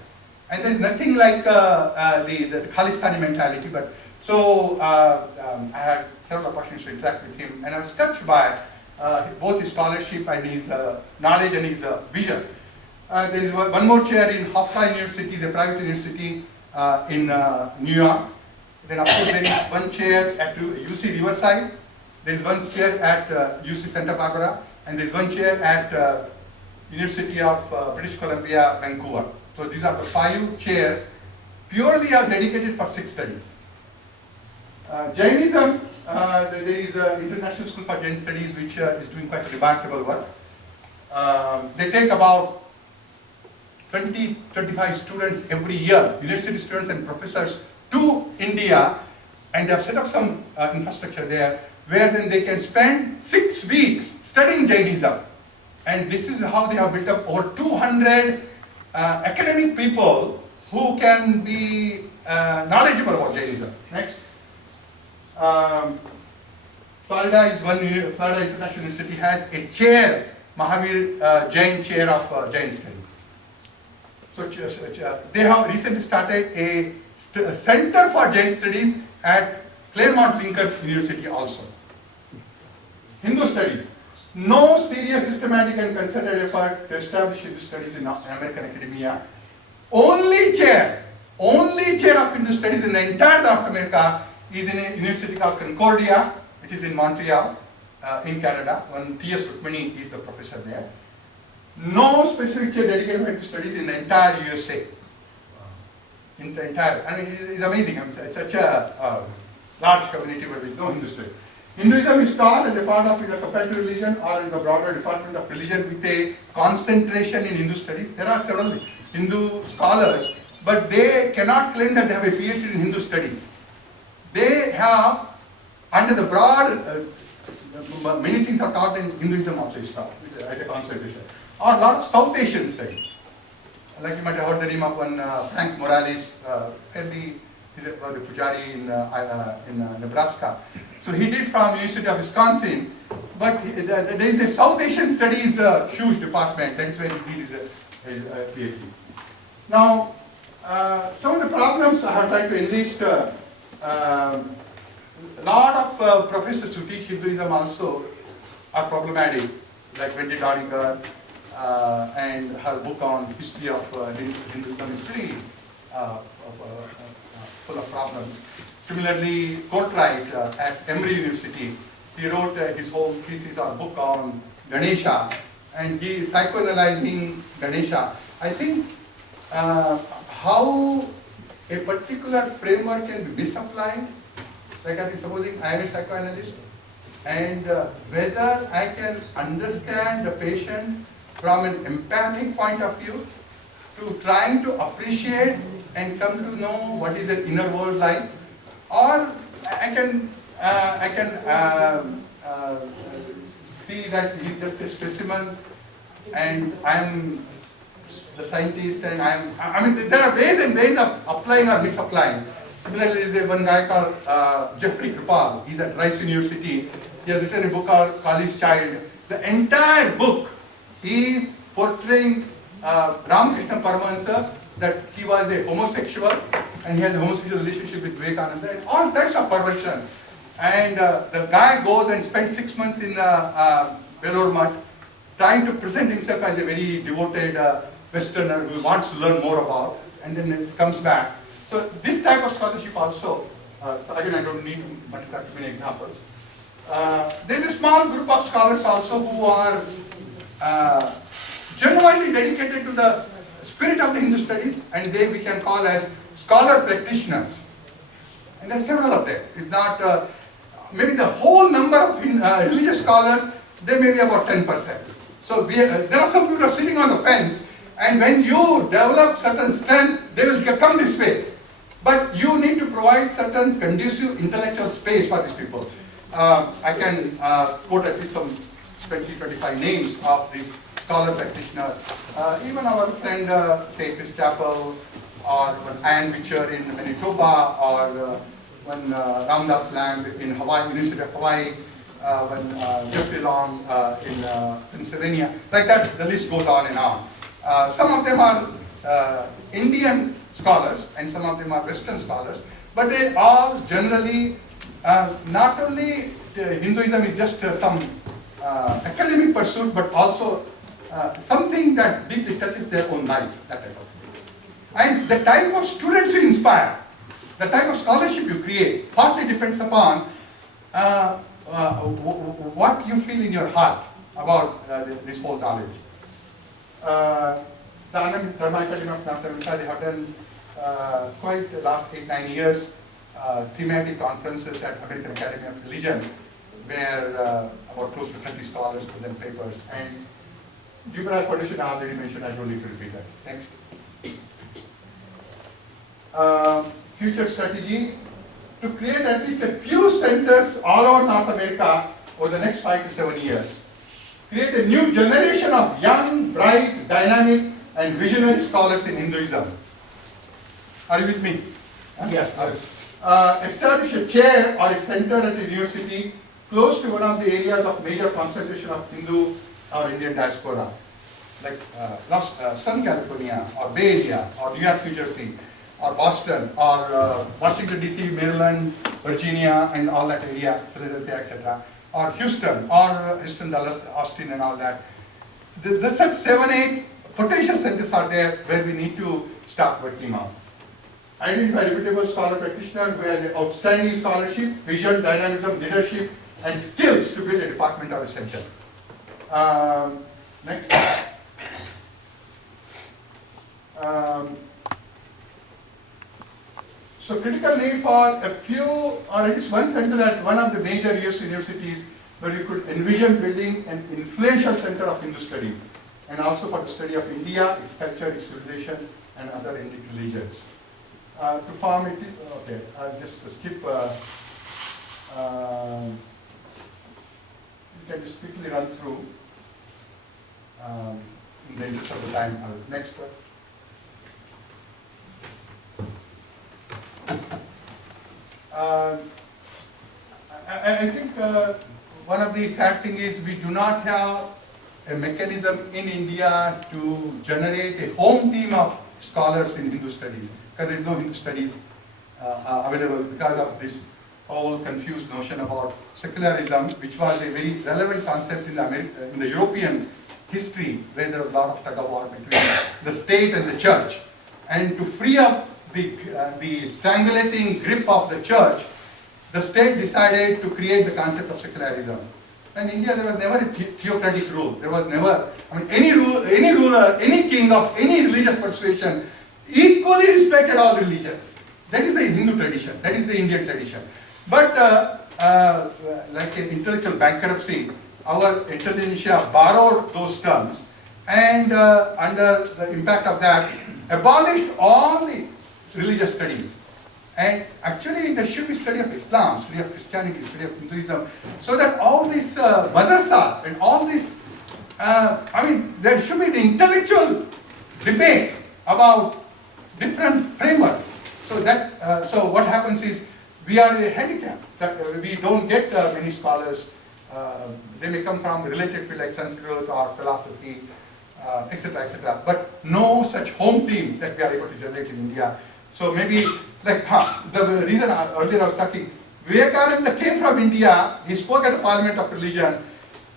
And there's nothing like the Khalistani mentality, but so I had several opportunities to interact with him, and I was touched by both his scholarship and his knowledge and his vision. There is one more chair in Hofstra University, the private university in New York. Then of course there is one chair at UC Riverside. There is one chair at UC Santa Barbara, and there is one chair at University of British Columbia, Vancouver. So these are the 5 chairs purely are dedicated for Sikh studies. Jainism, there is an International School for Jain Studies which is doing quite remarkable work. They take about 20-25 students every year, university students and professors, to India, and they have set up some infrastructure there where then they can spend 6 weeks studying Jainism. And this is how they have built up over 200 academic people who can be knowledgeable about Jainism. Next. Florida is Florida International University has a chair, Mahavir Jain Chair of Jain Studies. So they have recently started a Center for Jain Studies at Claremont Lincoln University also. Hindu Studies. No serious, systematic and concerted effort to establish Hindu studies in American academia. Only chair of Hindu studies in the entire North America is in a university called Concordia, which is in Montreal, in Canada. One T.S. Rukmini is the professor there. No specific chair dedicated to Hindu studies in the entire USA. In the entire, I mean, it's amazing. I mean, it's such a large community where there is no Hindu studies. Hinduism is taught as a part of either comparative religion or in the broader department of religion with a concentration in Hindu studies. There are several Hindu scholars, but they cannot claim that they have a PhD in Hindu studies. They have, under the broad, many things are taught in Hinduism also is taught as a concentration. Or a lot of South Asian studies. Like you might have heard the name of one Frank Morales, he's a Pujari in Nebraska. So he did from University of Wisconsin, but there is a South Asian studies huge department. That is where he did his PhD. Now, some of the problems I have tried to enlist. A lot of professors who teach Hinduism also are problematic, like Wendy Dodinger and her book on history of Hinduism is pretty full of problems. Similarly, Courtwright at Emory University, he wrote his whole thesis or book on Ganesha, and he is psychoanalyzing Ganesha. I think how a particular framework can be misapplied, like I think supposing I am a psychoanalyst, and whether I can understand the patient from an empathic point of view to trying to appreciate and come to know what is the inner world like, or I can see that he's just a specimen and I am the scientist, and I mean there are ways and ways of applying or misapplying. Similarly, there's one guy called Jeffrey Kripal. He's at Rice University. He has written a book called Kali's Child. The entire book is portraying Ramakrishna Paramahansa, that he was a homosexual and he has a homosexual relationship with Vivekananda and all types of perversion. And the guy goes and spends 6 months in Belur Mutt trying to present himself as a very devoted Westerner who wants to learn more about, and then it comes back. So this type of scholarship also, so again I don't need much too many examples. There is a small group of scholars also who are genuinely dedicated to the spirit of the Hindu studies, and they we can call as scholar practitioners. And there are several of them. It's not, maybe the whole number of religious scholars, they may be about 10%. So there are some people who are sitting on the fence, and when you develop certain strength, they will come this way. But you need to provide certain conducive intellectual space for these people. I can quote at least some 20-25 names of these scholar practitioners. Even our friend, say, Chris Chappell, or one Ann Witcher in Manitoba, or one Ramdas Lang in Hawaii, University of Hawaii, one Jeffrey Long in Pennsylvania. Like that, the list goes on and on. Some of them are Indian scholars, and some of them are Western scholars, but they all generally, not only Hinduism is just some academic pursuit, but also something that deeply touches their own life, that type of thing. And the type of students you inspire, the type of scholarship you create, partly depends upon what you feel in your heart about this whole knowledge. The Anand Dharma Academy of North America, they have done quite the last 8-9 years thematic conferences at American Academy of Religion, where about close to 20 scholars present papers. And Jubilee Foundation I already mentioned, I don't need to repeat that. Next. Future strategy, to create at least a few centers all over North America over the next 5 to 7 years. Create a new generation of young, bright, dynamic, and visionary scholars in Hinduism. Are you with me? Yes. Establish a chair or a center at a university close to one of the areas of major concentration of Hindu or Indian diaspora, like Southern California, or Bay Area, or New York, New Jersey, or Boston, or Washington DC, Maryland, Virginia, and all that area, Philadelphia, etc., or Houston, or Houston, Dallas, Austin, and all that. There's such 7-8 potential centers are there where we need to start working on. Identify reputable scholar practitioner who has an outstanding scholarship, vision, dynamism, leadership, and skills to build a department or a center. Next. So critical need for a few or at least one center at one of the major US universities where you could envision building an influential center of Hindu studies, and also for the study of India, its culture, its civilization, and other Indic religions. To form it, okay, I'll just skip, you can just quickly run through in the interest of the time. Next one. I think one of the sad things is we do not have a mechanism in India to generate a home team of scholars in Hindu studies, because there is no Hindu studies available because of this whole confused notion about secularism, which was a very relevant concept in the European history, where there was a lot of tug of war between the state and the church. And to free up the strangulating grip of the church, the state decided to create the concept of secularism. In India, there was never a theocratic rule. There was never, any ruler, any king of any religious persuasion equally respected all religions. That is the Hindu tradition. That is the Indian tradition. But like an intellectual bankruptcy, our intelligentsia borrowed those terms, and under the impact of that, abolished all the religious studies. And actually there should be study of Islam, study of Christianity, study of Hinduism, so that all these madrasas and all this, there should be the intellectual debate about different frameworks. So that, so what happens is, we are a handicap, that we don't get many scholars. They may come from related fields like Sanskrit or philosophy, etc., etc., but no such home team that we are able to generate in India. So maybe, like, the reason earlier I was talking, Vivekananda came from India, he spoke at the Parliament of Religion,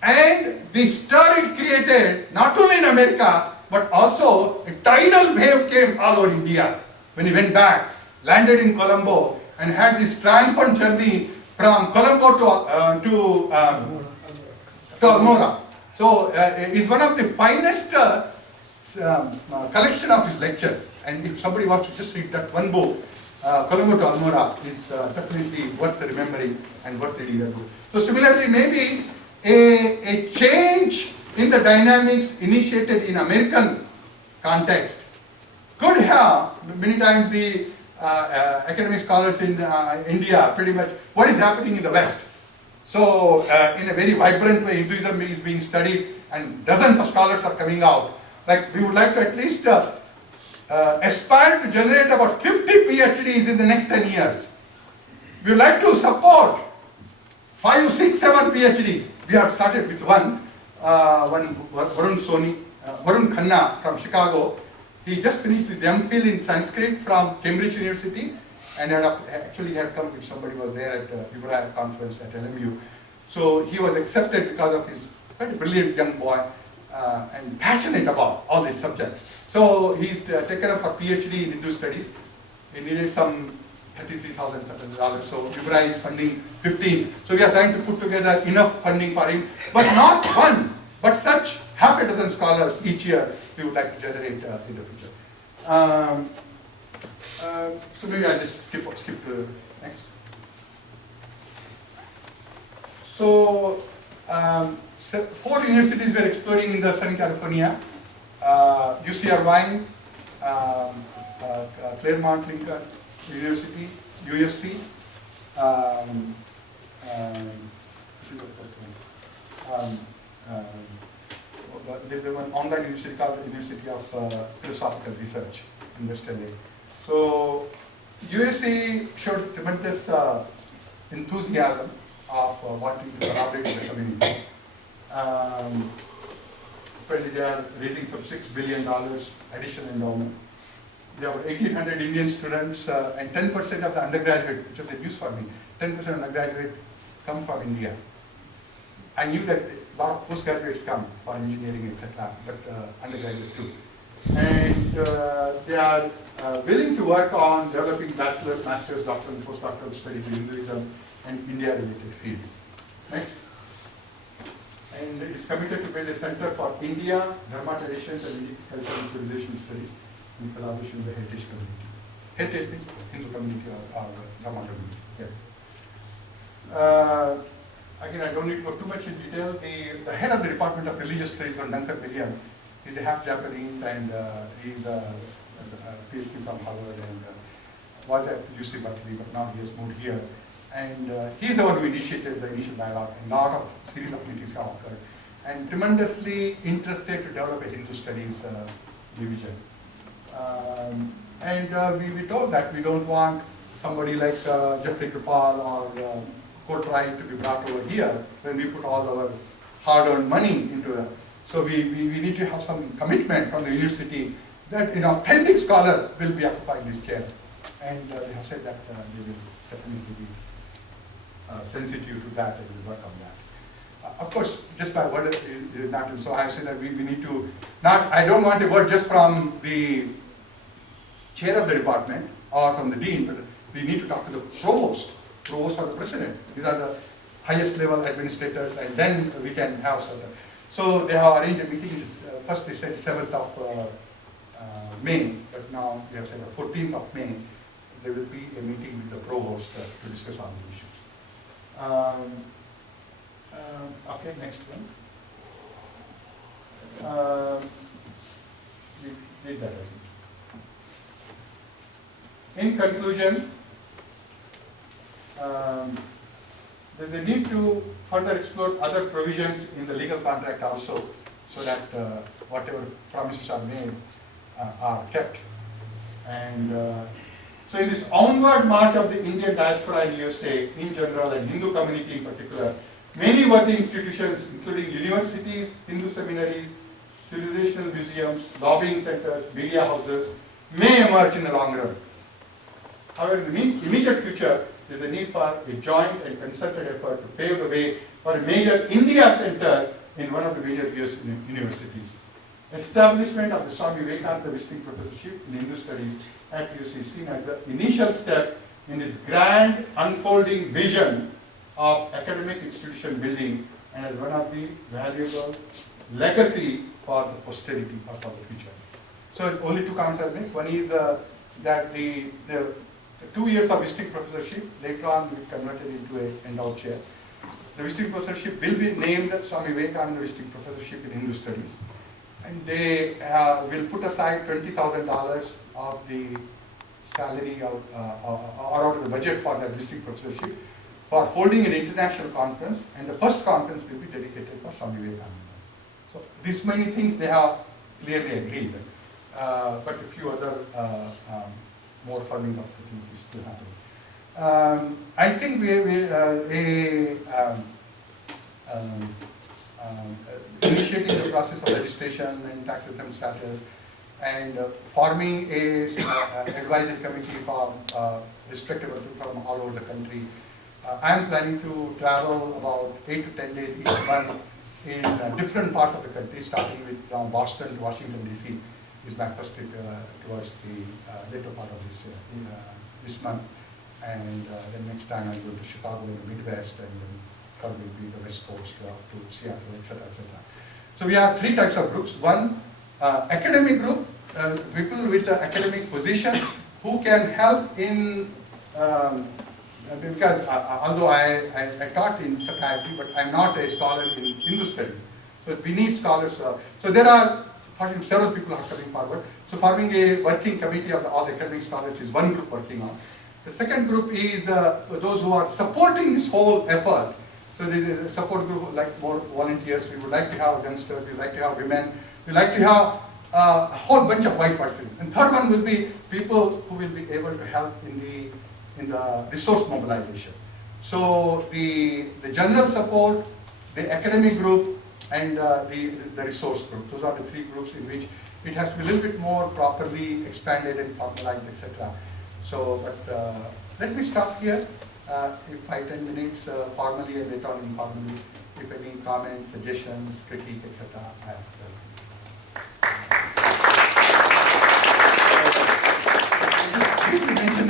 and the stir it created, not only in America, but also a tidal wave came all over India. When he went back, landed in Colombo, and had this triumphant journey from Colombo to Almora. So it's one of the finest collection of his lectures. And if somebody wants to just read that one book, Colombo to Almora, is definitely worth remembering and worth reading that book. So similarly, maybe a change in the dynamics initiated in American context could have, many times the academic scholars in India, pretty much what is happening in the West. So in a very vibrant way, Hinduism is being studied and dozens of scholars are coming out. Like, we would like to at least aspire to generate about 50 PhDs in the next 10 years. We would like to support 5, 6, 7 PhDs. We have started with one Varun Khanna from Chicago. He just finished his MPhil in Sanskrit from Cambridge University, and actually had come if somebody was there at the conference at LMU. So he was accepted because of his quite a brilliant young boy and passionate about all these subjects. So he's taken up a PhD in Hindu studies. He needed some $33,000, so Libra is funding 15. So we are trying to put together enough funding for him, but not one, but such half a dozen scholars each year we would like to generate in the future. So maybe I'll just skip to next. So, 4 universities we're exploring in the Southern California. UC Irvine, Claremont Lincoln University, USC, there's one online university called the University of Philosophical Research in West LA. So USC showed tremendous enthusiasm of wanting to collaborate with the community. Apparently they are raising some $6 billion additional endowment. There were 1,800 Indian students and 10% of the undergraduate, which was a news for me, 10% of undergraduate come from India. I knew that a lot of postgraduates come for engineering, etc., but undergraduate too. And they are willing to work on developing bachelor's, master's, doctoral, and postdoctoral studies in Hinduism and India-related fields. Next. And it is committed to build a center for India, Dharma traditions, and Indic culture and civilization studies in collaboration with the Heritage community. Heritage means Hindu community or Dharma community. Yes. Again, I don't need to go too much in detail. The head of the Department of Religious Studies, Duncan Williams, he's a half Japanese and he's a PhD from Harvard and was at UC Berkeley, but now he has moved here. And he's the one who initiated the initial dialogue, and a lot of series of meetings have occurred. And tremendously interested to develop a Hindu studies division. We told that we don't want somebody like Jeffrey Kripal or Courtright to be brought over here when we put all our hard-earned money into it. So we need to have some commitment from the university that an authentic scholar will be occupying this chair. And they have said that they will definitely be sensitive to that and will work on that. Of course, just by word is not, so I say that we need to, I don't want a word just from the chair of the department or from the dean, but we need to talk to the provost or the president. These are the highest level administrators, and then we can have certain. So they have arranged a meeting, first they said 7th of May, but now we have said the 14th of May, there will be a meeting with the provost to discuss all the issues. Okay, next one. We did that, I think. In conclusion, there's a need to further explore other provisions in the legal contract also, so that whatever promises are made are kept. And so in this onward march of the Indian diaspora in USA in general and Hindu community in particular, many worthy institutions including universities, Hindu seminaries, civilizational museums, lobbying centers, media houses may emerge in the long run. However, in the immediate future, there is a need for a joint and concerted effort to pave the way for a major India center in one of the major US universities. Establishment of the Swami Vivekananda Visiting Professorship in Hindu Studies at UC is seen as the initial step in this grand unfolding vision of academic institution building and as one of the valuable legacy for the posterity or for the future. So only two comments I'll make. One is that the 2 years of visiting professorship later on will be converted into an endowed chair. The visiting professorship will be named Swami Vivekananda Visiting Professorship in Hindu Studies. And they will put aside $20,000 of the salary or out of the budget for that visiting professorship for holding an international conference, and the first conference will be dedicated for Swami Vivekananda. So these many things they have clearly agreed, but a few other more funding of the things is still happening. I think initiating the process of registration and tax exempt status and forming a advisory committee for respectable people from all over the country. I am planning to travel about 8 to 10 days each month in different parts of the country, starting with from Boston to Washington DC is my first trip towards the later part of this month. And then next time I'll go to Chicago in the Midwest, and then probably be the West Coast to Seattle, etc., etc. So we have three types of groups. One, academic group, people with an academic position who can help in, because although I taught in psychiatry, but I'm not a scholar in Hindu studies. So we need scholars. So there are several people are coming forward. So forming a working committee of all the academic scholars is one group working on. The second group is those who are supporting this whole effort. So the support group, like more volunteers, we would like to have youngsters, we would like to have women, we would like to have a whole bunch of white participants. And third one will be people who will be able to help in the resource mobilization. So the general support, the academic group, and the resource group. Those are the three groups in which it has to be a little bit more properly expanded and formalized, etc. So, but let me stop here. If 5-10 minutes formally and later on informally, if any comments, suggestions, critique, etc.